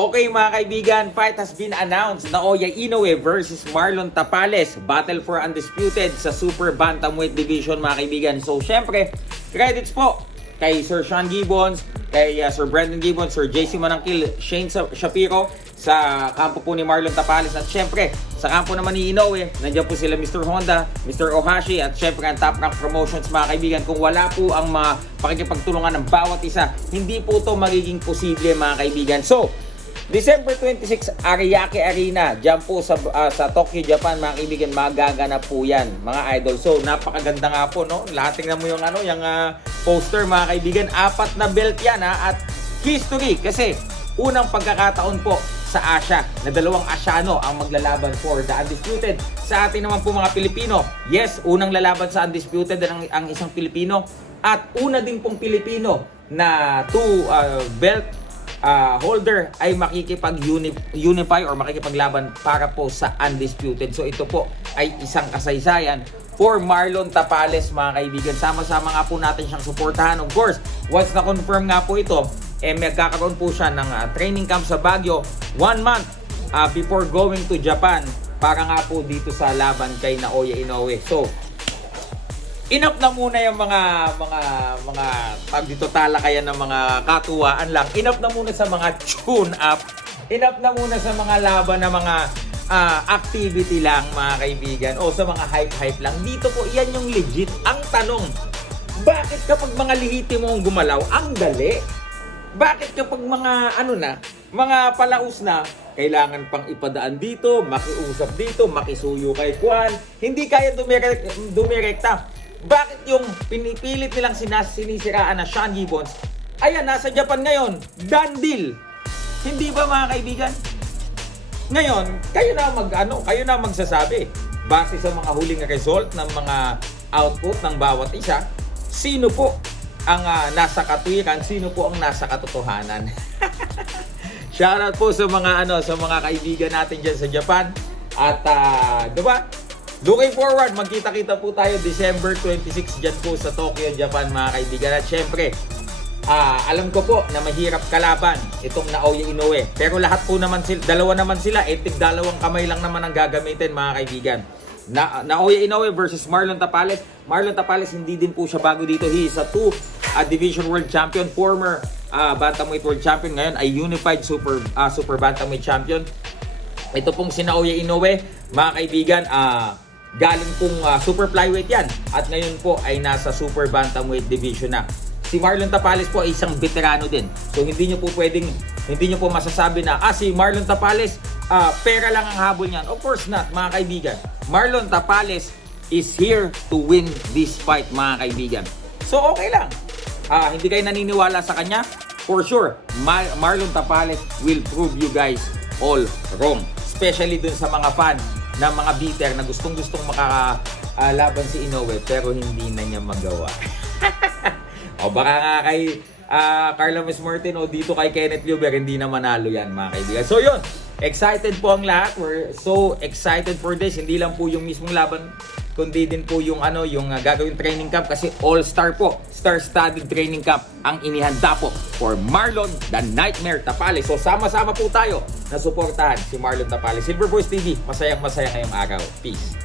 Okay mga kaibigan, fight has been announced. Naoya Inoue versus Marlon Tapales. Battle for Undisputed sa Super Bantamweight Division mga kaibigan. So syempre, credits po kay Sir Sean Gibbons, kay Sir Brendan Gibbons, Sir JC Manangkil, Shane Shapiro sa kampo po ni Marlon Tapales. At syempre, sa kampo naman ni Inoue, nandiyan po sila Mr. Honda, Mr. Ohashi, at syempre ang Top Rank Promotions mga kaibigan. Kung wala po ang pakikipagtulungan ng bawat isa, hindi po ito magiging posible mga kaibigan. So, December 26, Ariake Arena, dyan po sa Tokyo, Japan, mga kaibigan, magaganap po yan, mga idol. So, napakaganda nga po, no? Lahat tingnan mo yung, yung poster, mga kaibigan. 4 na belt yan, ha? At history, kasi unang pagkakataon po sa Asia, na 2 Asiano ang maglalaban for the Undisputed. Sa atin naman po mga Pilipino, yes, unang lalaban sa Undisputed ang isang Pilipino. At una din pong Pilipino na 2 belt holder ay makikipag-unify or makikipaglaban para po sa Undisputed. So ito po ay isang kasaysayan for Marlon Tapales mga kaibigan. Sama-sama nga po natin siyang suportahan. Of course, once na-confirm nga po ito, magkakaroon po siya ng training camp sa Baguio 1 month before going to Japan para nga po dito sa laban kay Naoya Inoue. So, enough na muna yung mga pag dito talakayan ng mga katuwaan lang. Enough na muna sa mga tune up. Enough na muna sa mga laban na mga activity lang mga kaibigan. O sa mga hype-hype lang. Dito po, yan yung legit. Ang tanong, bakit kapag mga lihiti mo ang gumalaw, ang dali? Bakit kapag mga mga palaus na, kailangan pang ipadaan dito, makiusap dito, makisuyo kay Juan, hindi kaya dumirekta. Bakit yung pinipilit nilang sinisiraan na Sean Gibbons, ayan, nasa Japan ngayon, done deal. Hindi ba mga kaibigan? Ngayon, kayo na magsasabi. Base sa mga huling result ng mga output ng bawat isa, sino po ang nasa katwiran, sino po ang nasa katotohanan? Shoutout po sa mga kaibigan natin diyan sa Japan. At 'di ba? Looking forward, magkita-kita po tayo December 26 dyan po sa Tokyo, Japan mga kaibigan. At syempre, alam ko po na mahirap kalaban itong Naoya Inoue. Pero lahat po naman sila, dalawa naman sila, dalawang kamay lang naman ang gagamitin mga kaibigan. Naoya Inoue versus Marlon Tapales. Marlon Tapales, hindi din po siya bago dito. He is a 2 Division World Champion, former Bantamweight World Champion. Ngayon ay Unified Super Bantamweight Champion. Ito pong si Naoya Inoue, mga kaibigan, galing pong super flyweight yan. At ngayon po ay nasa super bantamweight division na. Si Marlon Tapales po ay isang veterano din. So hindi nyo po masasabi na, si Marlon Tapales, pera lang ang habol niyan. Of course not, mga kaibigan. Marlon Tapales is here to win this fight, mga kaibigan. So okay lang. Hindi kayo naniniwala sa kanya? For sure, Marlon Tapales will prove you guys all wrong. Especially dun sa mga fan na mga bitter na gustong-gustong makalaban si Inoue pero hindi na niya magawa. O baka nga kay Carla Miss Martin o dito kay Kenneth Luber, hindi na manalo yan mga kaibigan. So yun, excited po ang lahat. We're so excited for this. Hindi lang po yung mismong laban, kundi din po yung gagawing training camp kasi all-star po, star-studded training camp ang inihanda po for Marlon the Nightmare Tapales. So sama-sama po tayo na suportahan si Marlon Tapales. Silver Boys TV, masayang-masaya ngayong araw. Peace.